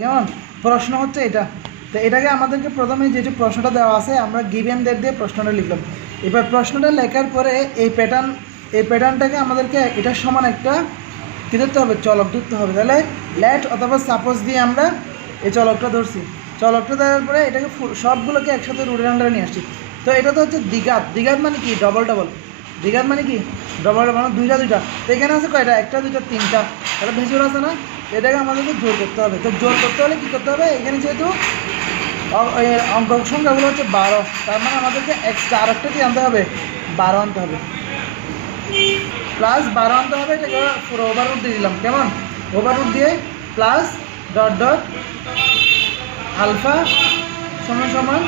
কেমন? প্রশ্ন হচ্ছে এটা। তো এটাকে আমাদেরকে প্রথমে যেটি প্রশ্নটা দেওয়া আছে আমরা গিভেন ডেট দিয়ে প্রশ্নটা লিখলাম। এবার প্রশ্নটা লেখার পরে এই প্যাটার্নটাকে আমাদেরকে এটার সমান একটা কী ধরতে হবে, চলক ধরতে হবে। তাহলে লেট অথবা সাপোজ দিয়ে আমরা এই চলকটা ধরছি। চলকটা দেওয়ার পরে এটাকে সবগুলোকে একসাথে রুটের আন্ডারে নিয়ে আসছি। তো এটা তো হচ্ছে দ্বিঘাত। দ্বিঘাত মানে কি? Double double. দ্বিঘাত মানে কি? ডবল ডবল মানে দুইটা দুইটা। তো এখানে আছে কয়টা? একটা দুইটা তিনটা। তাহলে ভেজুর আছে না? এটাকে আমাদেরকে জোর করতে হবে। তো জোর করতে হলে কী করতে হবে? এখানে যেহেতু অঙ্ক সংখ্যাগুলো হচ্ছে 12, তার মানে আমাদেরকে এক্সট্রা আরেকটা কি আনতে হবে? 12 আনতে হবে। প্লাস 12 আনতে হবে। এটাকে পুরো ওভাররুট দিয়ে দিলাম। কেমন? ওভাররুট দিয়ে প্লাস ডট ডট আলফা সমান সমান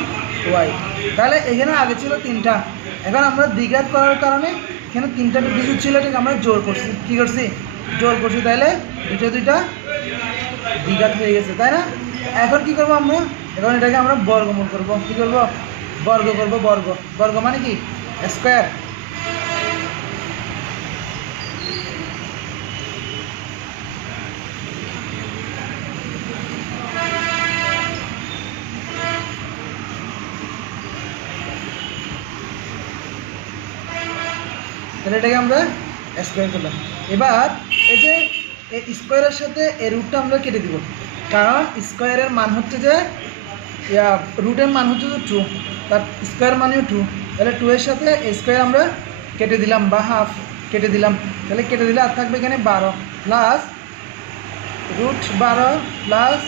ওয়াই। তাহলে এখানে আগে ছিল 3টা, এখন আমরা দ্বিঘাত করার কারণে এখানে 3টা ডিজিট ছিল, এটাকে আমরা জোর করছি। কী করছি? জোর করছি। তাহলে দুইটা দুইটা দ্বিঘাত হয়ে গেছে, তাই না? এখন কি করব আমরা? এখন এটাকে আমরা বর্গমূল করব। কী করব? বর্গ করব। বর্গ বর্গ মানে কি? স্কোয়ার। তাহলে এটাকে আমরা স্কোয়ার করলাম। এবার এই যে এই স্কোয়ারের সাথে এই রুটটা আমরা কেটে দিব, কারণ স্কোয়ারের মান হচ্ছে যে রুটের মান হচ্ছে যে 2, তার স্কোয়ার মানেও 2। তাহলে 2 এর সাথে স্কোয়ার আমরা কেটে দিলাম বা হাফ কেটে দিলাম। তাহলে কেটে দিলে আর থাকবে এখানে 12 plus root 12 plus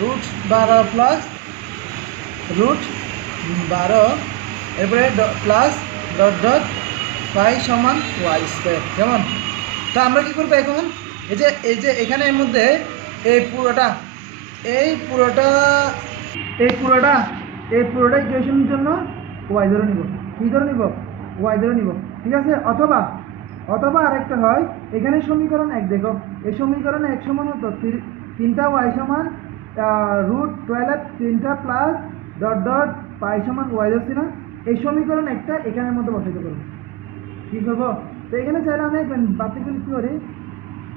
root 12 plus root 12, এরপরে প্লাস ডট ডট পাই সমান ওয়াই স্কোয়ার। কেমন? তা আমরা কী করবো এখন? এই যে এখানে এর মধ্যে এই পুরোটা ইকুয়েশনের জন্য ওয়াই ধরে নিব। কী ধরে নিব? ওয়াই ধরে নিব। ঠিক আছে? অথবা আরেকটা হয়, এখানে সমীকরণ 1 দেখো, এই সমীকরণ 1 সমান হতো 3টা ওয়াই সমান রুট 12 3টা প্লাস ডট ডট পাই সমান ওয়াই ধরছি না? এই সমীকরণ একটা এখানের মধ্যে বসাইতে পারবো। কী করবো? তো এখানে চাইলে আমি বাতিগুলি কী করি?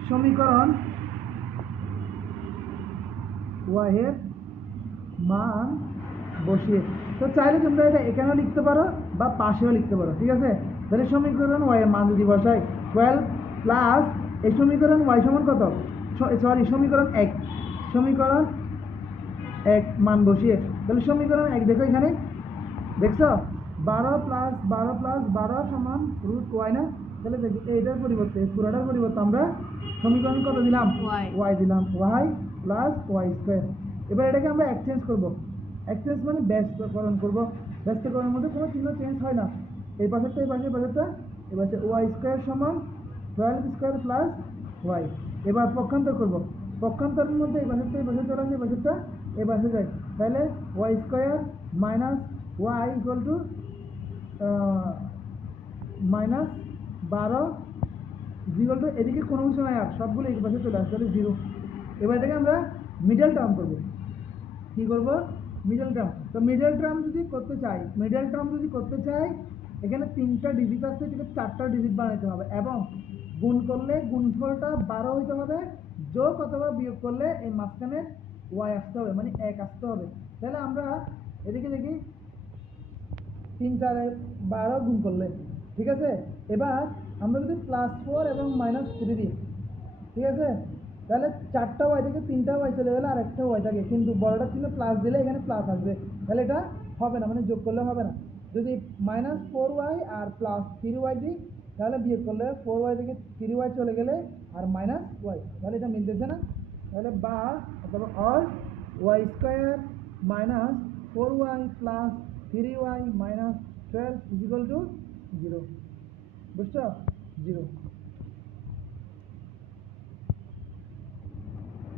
সমীকরণ ওয়াইয়ের মান বসিয়ে, তো চাইলে তোমরা এটা এখানেও লিখতে পারো বা পাশেও লিখতে পারো। ঠিক আছে? তাহলে সমীকরণ ওয়াইয়ের মান যদি বসাই 12 প্লাস এই সমীকরণ ওয়াই সমান কত? সমীকরণ 1 মান বসিয়ে, তাহলে সমীকরণ 1 দেখো এখানে, দেখছো 12 প্লাস 12 সমান রুট ওয়াই না? তাহলে দেখো এইটার পরিবর্তে পুরোটার পরিবর্তে আমরা সমীকরণ কত দিলাম? ওয়াই দিলাম। Y plus Y square. এবার এটাকে আমরা এক্সচেঞ্জ করব। এক্সচেঞ্জ মানে ব্যস্তকরণ করব। ব্যস্তকরণের মধ্যে কোনো চিহ্ন চেঞ্জ হয় না। এই পাশেরটা এই পাশেরটা এবার ওয়াই স্কোয়ার সমান 12 স্কোয়ার প্লাস ওয়াই। এবার পক্ষান্তর করব। পক্ষান্তরের মধ্যে এই পাশেরটা এই পাশে চলে আসে, এই পাশেরটা এই পাশে যায়। তাহলে Y square minus Y equal to minus 12 equal to, এদিকে কোনো কিছু নাই আর সবগুলো এই পাশে চলে আসে, তাহলে 0। এবার এটাকে আমরা মিডল টার্ম করব। কী করব? Middle term. তো মিডল টার্ম যদি করতে চাই এখানে 3টা ডিজিট আছে, এটাকে 4টা ডিজিট বানাইতে হবে, এবং গুণ করলে গুণফলটা 12 হইতে হবে, যোগ অথবা বিয়োগ করলে এই মাঝখানে ওয়াই আসতে হবে, মানে 1 আসতে হবে। তাহলে আমরা এদিকে দেখি 3 4 12 গুণ করলে, ঠিক আছে? এবার আমরা যদি +4 এবং -3 দিই, ঠিক আছে? তাহলে 4টা ওয়াই থেকে 3টা ওয়াই চলে গেলে আর একটা ওয়াই থাকে, কিন্তু বড়টা ছিল প্লাস দিলে এখানে প্লাস আসবে, তাহলে এটা হবে না, মানে যোগ করলে হবে না। যদি -4y আর +3y দিই তাহলে বিয়োগ করলে 4y থেকে 3y চলে গেলে আর -y, তাহলে এটা মিলতেছে না। তাহলে বা অথবা or Y square minus 4y plus 3y minus 12 equal to 0। বুঝছো? 0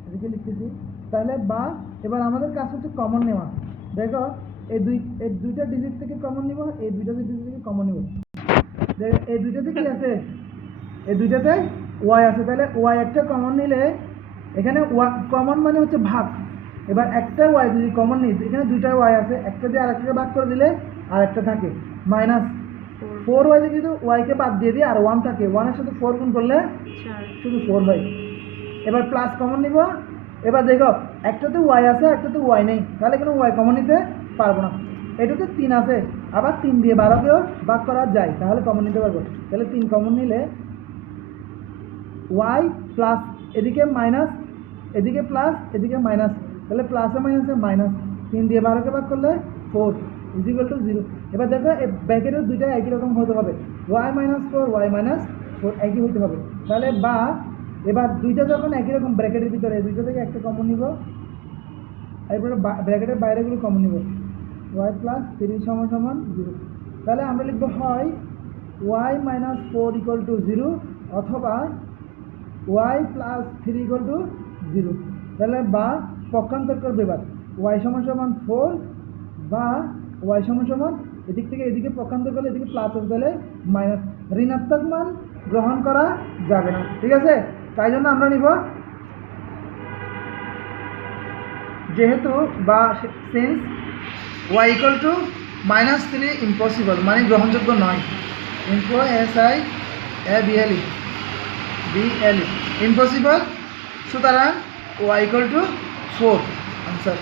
এদিকে লিখতেছি। তাহলে বা এবার আমাদের কাজ হচ্ছে কমন নেওয়া। দেখো এই দুইটা ডিজিট থেকে কমন নিব, এই দুইটা ডিজিট থেকে কমন নিব। এই দুইটাতে কি আছে? এই দুইটাতে ওয়াই আছে। তাহলে ওয়াই একটা কমন নিলে এখানে কমন মানে হচ্ছে ভাগ। এবার একটা ওয়াই যদি কমন নিই, এখানে দুইটা ওয়াই আছে, একটা দিয়ে আরেকটাকে ভাগ করে দিলে আর একটা থাকে -4y থেকে কিন্তু ওয়াইকে বাদ দিয়ে দিই আর 1 থাকে, 1 এর সাথে 4 গুণ করলে শুধু 4 হয়। এবার প্লাস কমন নিব, এবার দেখো একটাতে ওয়াই আছে একটাতে ওয়াই নেই, তাহলে কোনো ওয়াই কমন নিতে পারবো না। এটাতে 3 আছে, আবার 3 দিয়ে 12কেও ভাগ করা যায়, তাহলে কমন নিতে পারবো। তাহলে 3 কমন নিলে ওয়াই প্লাস এদিকে মাইনাস, এদিকে প্লাস এদিকে মাইনাস, তাহলে প্লাসে মাইনাসে মাইনাস, 3 দিয়ে 12কে ভাগ করলে 4 ইজিক্যাল টু 0। এবার দেখো এই ব্র্যাকেটের দুইটা একই রকম হতে হবে, ওয়াই মাইনাস 4 ওয়াই মাইনাস 4 একই হতে হবে। তাহলে বা এবার দুইটা যখন একই রকম ব্র্যাকেটের ভিতরে, দুইটা থেকে একটা কমন নিব, এরপরে ব্র্যাকেটের বাইরেগুলো কমন নিব, ওয়াই প্লাস 3 সমান সমান 0। তাহলে আমরা লিখবো হয় ওয়াই মাইনাস 4 ইকুয়াল টু 0 অথবা ওয়াই প্লাস 3 ইকুয়াল টু 0। তাহলে বা পক্ষান্তর করবে, এবার ওয়াই সমান সমান 4 বা ওয়াই সমান সমান এদিক থেকে এদিকে পক্ষান্তর করলে এদিকে প্লাস আসবে, তাহলে মাইনাস। ঋণাত্মক মান গ্রহণ করা যাবে না, ঠিক আছে? তাই জন্য আমরা নিব যেহেতু বা since Y equal to -3 impossible, মানে গ্রহণযোগ্য নয়। ইম্পো SI ABLE ইম্পসিবল, সুতরাং ওয়াই ইকুয়াল টু 4 আনসার।